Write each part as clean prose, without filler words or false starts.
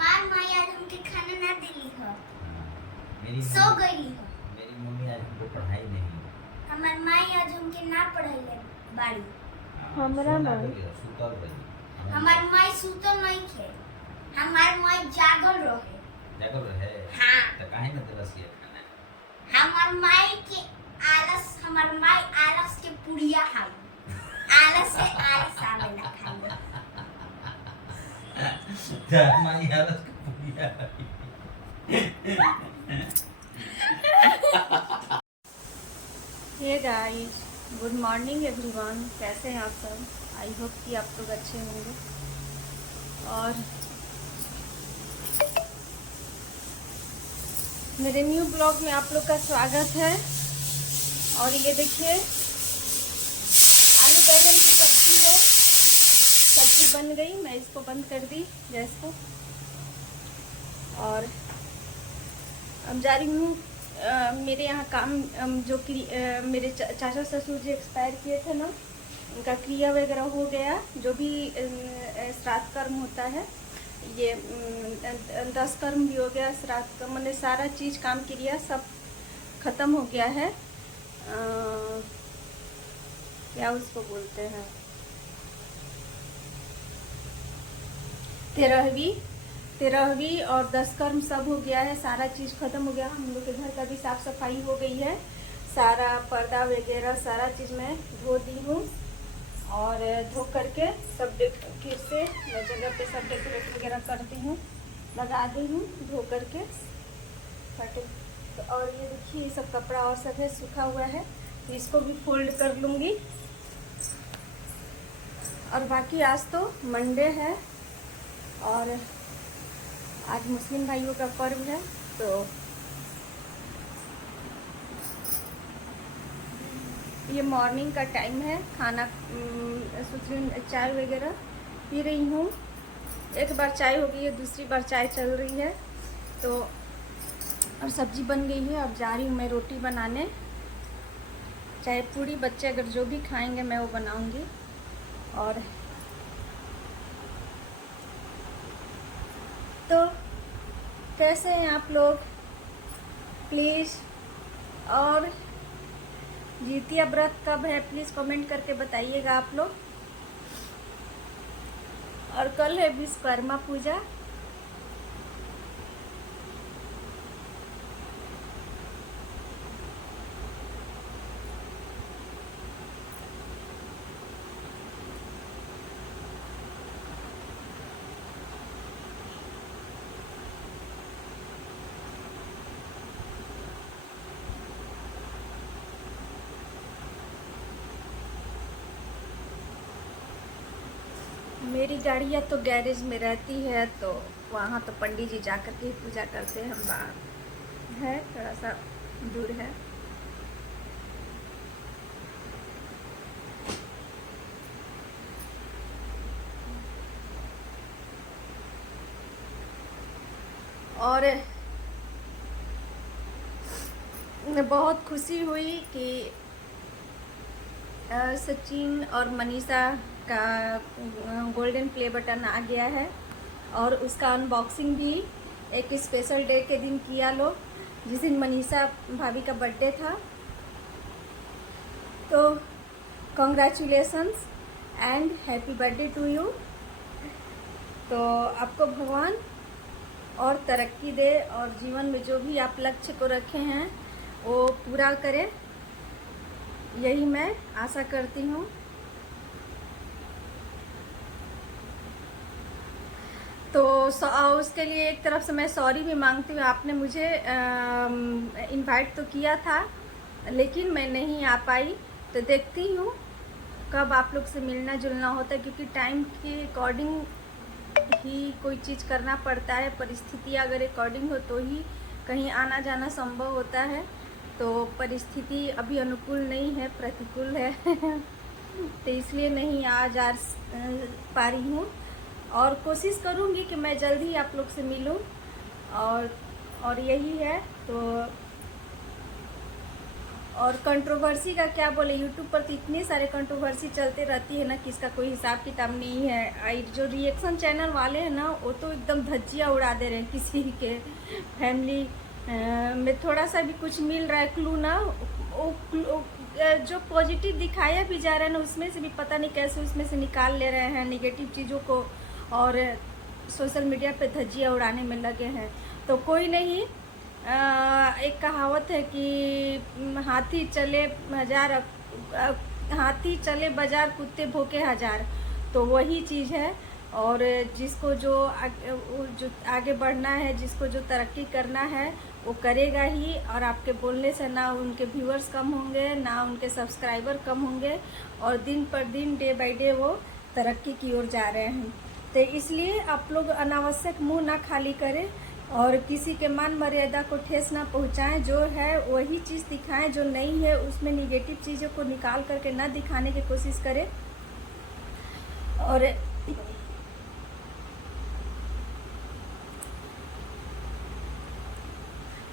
हमार माई आज हमके खाना ना दिली हो, मेरी सो गई हो। मेरी मम्मी आज हमको पढ़ाई नहीं। हमार माई आज हमके ना पढ़ाइले बाड़ी। हमरा सोना माई? गई, सुतल रही। हमार माई सुतल नहीं थे, हमार माई जागल रहे। जागल रहे? हाँ। तो काहे ना देलस ये खाना? हमार माई के आलस, हमार माई आलस के पुड़िया खाई। आलस से आलस आवेला खाई। माई आलस के पुड़िया। Hey guys, good morning everyone. कैसे हैं आप सब? आई होप कि आप लोग अच्छे होंगे। और मेरे न्यू ब्लॉग में आप लोग का स्वागत है। और ये देखिए, आलू बैंगन की सब्जी है। सब्जी बन गई, मैं इसको बंद कर दी गैस को। और अब जा रही हूँ मेरे यहाँ काम, जो कि मेरे चाचा ससुर जी एक्सपायर किए थे ना, उनका क्रिया वगैरह हो गया। जो भी श्राद्ध कर्म होता है, ये 10 कर्म भी हो गया, श्राद्ध कर्म, मैंने सारा चीज़ काम क्रिया सब खत्म हो गया है। क्या उसको बोलते हैं, 13वीं और 10 कर्म सब हो गया है। सारा चीज़ खत्म हो गया। हम लोग के घर का भी साफ सफाई हो गई है। सारा पर्दा वगैरह सारा चीज़ मैं धो दी हूँ। और धो करके सब फिर से मैं जगह पे सब डेकोरेट वगैरह करती हूँ, लगा दी हूँ धो करके फटे। तो और ये देखिए, ये सब कपड़ा और सब है, सूखा हुआ है, तो इसको भी फोल्ड कर लूँगी। और बाकी आज तो मंडे है और आज मुस्लिम भाइयों का पर्व है। तो ये मॉर्निंग का टाइम है, खाना सोच रही हूँ, चाय वगैरह पी रही हूँ। एक बार चाय हो गई है, दूसरी बार चाय चल रही है। तो और सब्जी बन गई है। अब जा रही हूँ मैं रोटी बनाने, चाहे पूरी, बच्चे अगर जो भी खाएंगे मैं वो बनाऊंगी। और तो कैसे हैं आप लोग? प्लीज़, और जितिया व्रत कब है प्लीज़ कमेंट करके बताइएगा आप लोग। और कल है विश्वकर्मा पूजा। मेरी गाड़ियाँ तो गैरेज में रहती है, तो वहाँ तो पंडित जी जा कर के पूजा करते हैं। हम बाहर है, थोड़ा सा दूर है। और बहुत खुशी हुई कि सचिन और मनीषा का गोल्डन प्ले बटन आ गया है। और उसका अनबॉक्सिंग भी एक स्पेशल डे के दिन किया लोग, जिस दिन मनीषा भाभी का बर्थडे था। तो congratulations and happy birthday to you. तो आपको भगवान और तरक्की दे, और जीवन में जो भी आप लक्ष्य को रखे हैं वो पूरा करें, यही मैं आशा करती हूँ। तो उसके लिए एक तरफ से मैं सॉरी भी मांगती हूँ। आपने मुझे इनवाइट तो किया था, लेकिन मैं नहीं आ पाई। तो देखती हूँ कब आप लोग से मिलना जुलना होता है, क्योंकि टाइम के अकॉर्डिंग ही कोई चीज़ करना पड़ता है। परिस्थिति अगर अकॉर्डिंग हो तो ही कहीं आना जाना संभव होता है। तो परिस्थिति अभी अनुकूल नहीं है, प्रतिकूल है। तो इसलिए नहीं आ जा पा रही हूँ। और कोशिश करूँगी कि मैं जल्द ही आप लोग से मिलूँ। और यही है। तो और कंट्रोवर्सी का क्या बोले, यूट्यूब पर तो इतने सारे कंट्रोवर्सी चलते रहती है ना कि इसका कोई हिसाब किताब नहीं है। जो रिएक्शन चैनल वाले हैं ना वो तो एकदम धज्जियाँ उड़ा दे रहे हैं किसी के फैमिली में थोड़ा सा भी कुछ मिल रहा है क्लू ना, जो पॉजिटिव दिखाया भी जा रहा है ना उसमें से भी पता नहीं कैसे उसमें से निकाल ले रहे हैं नेगेटिव चीज़ों को और सोशल मीडिया पे धज्जियाँ उड़ाने में लगे हैं। तो कोई नहीं, एक कहावत है कि हाथी चले बाजार कुत्ते भौंके हजार, तो वही चीज़ है। और जिसको जो आगे बढ़ना है, जिसको जो तरक्की करना है वो करेगा ही, और आपके बोलने से ना उनके व्यूअर्स कम होंगे ना उनके सब्सक्राइबर कम होंगे, और दिन पर दिन डे बाय डे वो तरक्की की ओर जा रहे हैं। तो इसलिए आप लोग अनावश्यक मुंह ना खाली करें और किसी के मान मर्यादा को ठेस ना पहुंचाएं। जो है वही चीज़ दिखाएं, जो नहीं है उसमें निगेटिव चीज़ों को निकाल करके ना दिखाने की कोशिश करें। और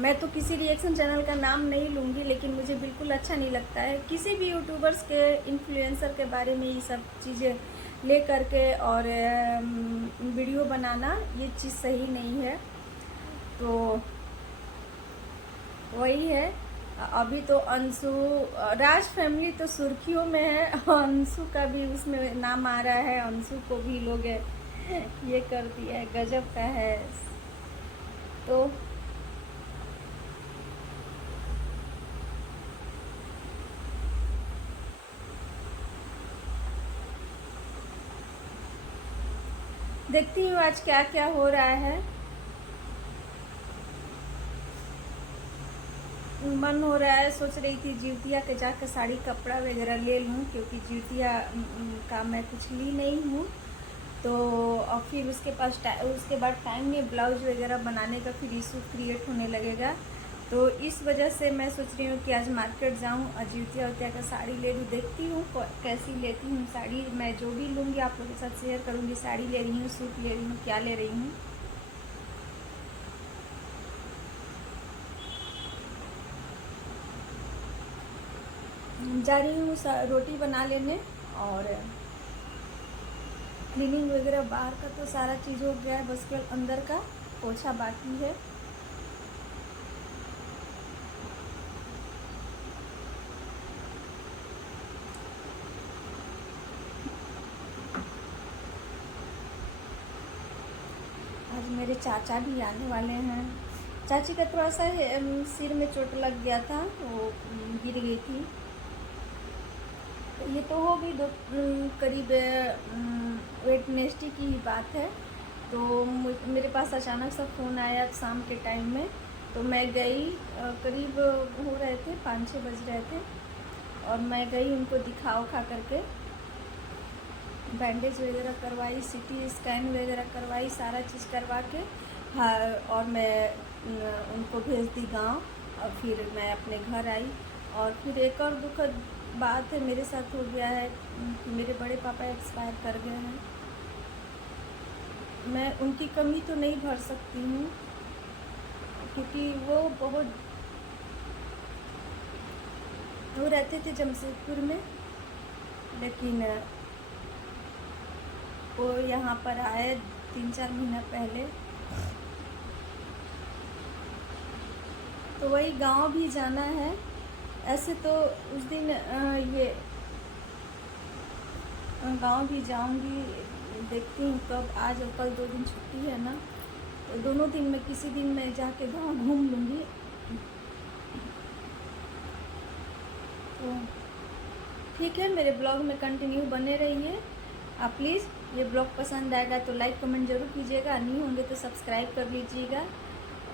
मैं तो किसी रिएक्शन चैनल का नाम नहीं लूँगी, लेकिन मुझे बिल्कुल अच्छा नहीं लगता है किसी भी यूट्यूबर्स के, इन्फ्लुएंसर के बारे में ये सब चीज़ें ले करके और वीडियो बनाना, ये चीज़ सही नहीं है। तो वही है। अभी तो अंशु राज फैमिली तो सुर्खियों में है, अंशु का भी उसमें नाम आ रहा है, अंशु को भी लोग ये कर दिया है, गजब का है। तो देखती हूँ आज क्या क्या हो रहा है। मन हो रहा है, सोच रही थी जिउतिया के जाकर साड़ी कपड़ा वगैरह ले लूँ, क्योंकि जिउतिया का मैं कुछ ली नहीं हूँ। तो और फिर उसके बाद टाइम नहीं, ब्लाउज वगैरह बनाने का फिर इशू क्रिएट होने लगेगा। तो इस वजह से मैं सोच रही हूँ कि आज मार्केट जाऊँ और जिउतिया का साड़ी ले लूँ। देखती हूँ कैसी लेती हूँ साड़ी। मैं जो भी लूँगी आप लोगों के साथ शेयर करूँगी। साड़ी ले रही हूँ, सूट ले रही हूँ, क्या ले रही हूँ। जा रही हूँ रोटी बना लेने, और क्लीनिंग वगैरह बाहर का तो सारा चीज़ हो गया है, बस केवल अंदर का पोछा बाकी है। आज मेरे चाचा भी आने वाले हैं। चाची का थोड़ा सा सिर में चोट लग गया था, वो गिर गई थी। ये तो हो गई करीब वेडनेसडे की ही बात है। तो मेरे पास अचानक सा फ़ोन आया शाम के टाइम में, तो मैं गई, करीब हो रहे थे 5-6 बज रहे थे, और मैं गई उनको दिखा उखा करके, बैंडेज वगैरह करवाई, सीटी स्कैन वगैरह करवाई, सारा चीज़ करवा के हाँ, और मैं उनको भेज दी गांव, और फिर मैं अपने घर आई। और फिर एक और दुखद बात है मेरे साथ हो गया है, मेरे बड़े पापा एक्सपायर कर गए हैं। मैं उनकी कमी तो नहीं भर सकती हूँ, क्योंकि वो रहते थे जमशेदपुर में, लेकिन वो यहाँ पर आए 3-4 महीना पहले। तो वही गांव भी जाना है। ऐसे तो उस दिन ये गांव भी जाऊंगी, देखती हूँ कब, आज और कल 2 दिन छुट्टी है ना, तो दोनों दिन में किसी दिन मैं जाके गांव घूम लूँगी। तो ठीक है, मेरे ब्लॉग में कंटिन्यू बने रहिए। आप प्लीज़, ये ब्लॉग पसंद आएगा तो लाइक कमेंट ज़रूर कीजिएगा, नहीं होंगे तो सब्सक्राइब कर लीजिएगा,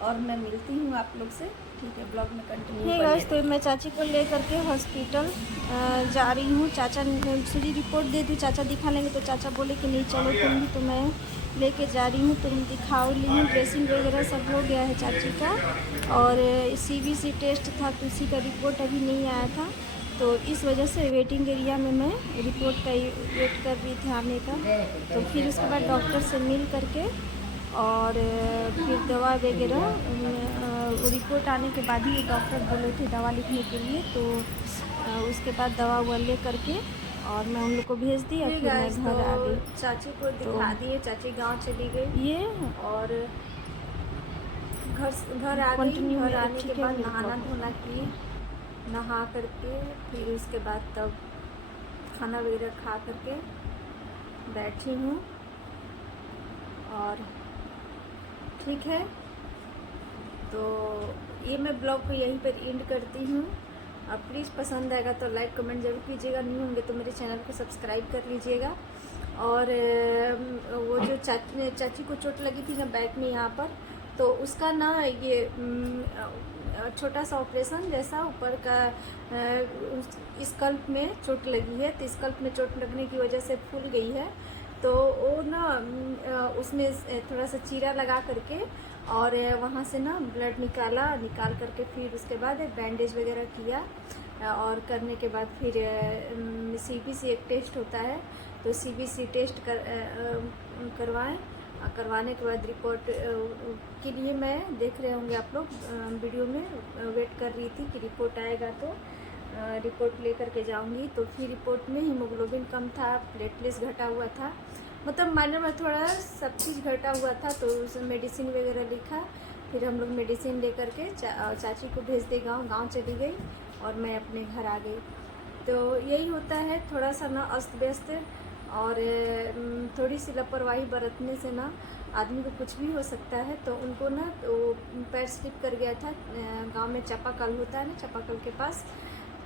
और मैं मिलती हूँ आप लोग से। ठीक है, ब्लॉग में कंटिन्यू। तो मैं चाची को ले करके हॉस्पिटल जा रही हूँ। चाचा ने सूरी रिपोर्ट दे दी, चाचा दिखा लेंगे, तो चाचा बोले कि नहीं चलो तुम भी, तो मैं लेके जा रही हूँ। तुम दिखाओ ली हूँ, ड्रेसिंग वगैरह सब हो गया है चाची का, और CBC टेस्ट था तो उसी का रिपोर्ट अभी नहीं आया था, तो इस वजह से वेटिंग एरिया में मैं रिपोर्ट का वेट कर रही थी आने का। तो फिर उसके बाद डॉक्टर से मिल करके और फिर दवा वगैरह रिपोर्ट आने के बाद ही डॉक्टर बोले थे दवा लिखने के लिए, तो उसके बाद दवा वो ले करके और मैं उन लोग को भेज दी और फिर मैं घर आ गई। चाची को दिखा दिए, चाची गांव चली गई ये और घर आ गई। कंटिन्यू घर आने के बाद है नहाना धोना की, नहा करके फिर उसके बाद तब खाना वगैरह खा करके बैठी हूँ और ठीक है। तो ये मैं ब्लॉग को यहीं पर एंड करती हूँ। अब प्लीज़ पसंद आएगा तो लाइक कमेंट जरूर कीजिएगा, नहीं होंगे तो मेरे चैनल को सब्सक्राइब कर लीजिएगा। और वो जो चाची को चोट लगी थी ना बैक में यहाँ पर, तो उसका ना ये छोटा सा ऑपरेशन जैसा ऊपर का स्कल्प में चोट लगी है, तो स्कल्प में चोट लगने की वजह से फूल गई है। तो वो ना उसमें थोड़ा सा चीरा लगा करके और वहाँ से ना ब्लड निकाल करके फिर उसके बाद बैंडेज वगैरह किया और करने के बाद फिर CBC एक टेस्ट होता है, तो CBC टेस्ट करवाएं। करवाने के बाद रिपोर्ट के लिए मैं देख रहे होंगे आप लोग वीडियो में वेट कर रही थी कि रिपोर्ट आएगा तो रिपोर्ट लेकर के जाऊंगी। तो फिर रिपोर्ट में हीमोग्लोबिन कम था, प्लेटलेट्स घटा हुआ था, मतलब माइनर में थोड़ा सब चीज़ घटा हुआ था। तो उसमें मेडिसिन वगैरह लिखा, फिर हम लोग मेडिसिन लेकर के चाची को भेज दे गाँव चली गई और मैं अपने घर आ गई। तो यही होता है, थोड़ा सा ना अस्त व्यस्त और थोड़ी सी लापरवाही बरतने से ना आदमी को कुछ भी हो सकता है। तो उनको ना तो पैर स्लिप कर गया था, गांव में चापाकल होता है ना, चापाकल के पास।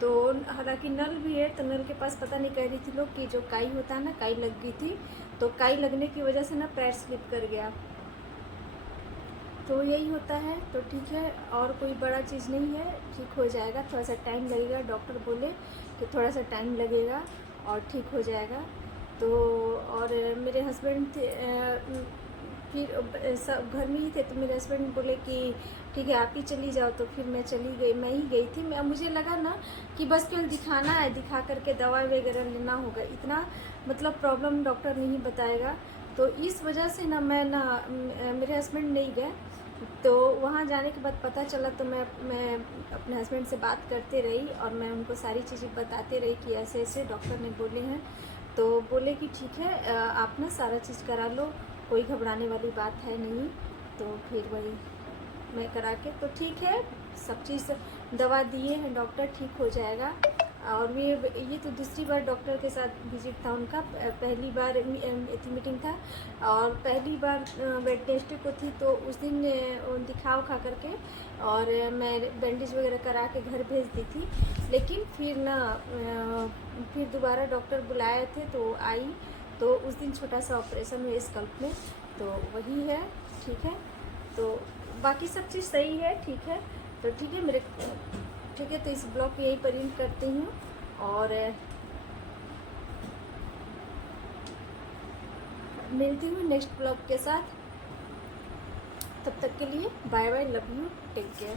तो हालांकि नल भी है, तो नल के पास पता नहीं कह रही थी लोग कि जो काई होता है ना, काई लग गई थी। तो काई लगने की वजह से ना पैर स्लिप कर गया। तो यही होता है। तो ठीक है, और कोई बड़ा चीज़ नहीं है, ठीक हो जाएगा, थोड़ा सा टाइम लगेगा। डॉक्टर बोले कि थोड़ा सा टाइम लगेगा और ठीक हो जाएगा। तो और मेरे हस्बैंड थे फिर सब घर में ही थे, तो मेरे हस्बैंड बोले कि ठीक है आप ही चली जाओ। तो फिर मैं चली गई, मैं ही गई थी। मुझे लगा ना कि बस केवल दिखाना है, दिखा करके दवा वगैरह लेना होगा, इतना मतलब प्रॉब्लम डॉक्टर नहीं बताएगा। तो इस वजह से ना मैं ना मेरे हस्बैंड नहीं गए। तो वहाँ जाने के बाद पता चला, तो मैं अपने हस्बैंड से बात करते रही और मैं उनको सारी चीज़ें बताते रही कि ऐसे ऐसे डॉक्टर ने बोले हैं। तो बोले कि ठीक है आप ना सारा चीज़ करा लो, कोई घबराने वाली बात है नहीं। तो फिर वही मैं करा के, तो ठीक है, सब चीज़ दवा दिए हैं डॉक्टर, ठीक हो जाएगा। और ये तो दूसरी बार डॉक्टर के साथ विजिट था उनका। पहली बार मीटिंग था और पहली बार वेडनेसडे को थी। तो उस दिन दिखा करके और मैं बैंडेज वगैरह करा के घर भेज दी थी। लेकिन फिर ना फिर दोबारा डॉक्टर बुलाए थे तो आई, तो उस दिन छोटा सा ऑपरेशन हुआ स्कल्प में। तो वही है, ठीक है। तो बाकी सब चीज़ सही है, ठीक है। तो ठीक है ठीक है, तो इस ब्लॉग को यहीं पर एंड करती हूँ और मिलती हूँ नेक्स्ट ब्लॉग के साथ। तब तक के लिए bye bye, love you, take care.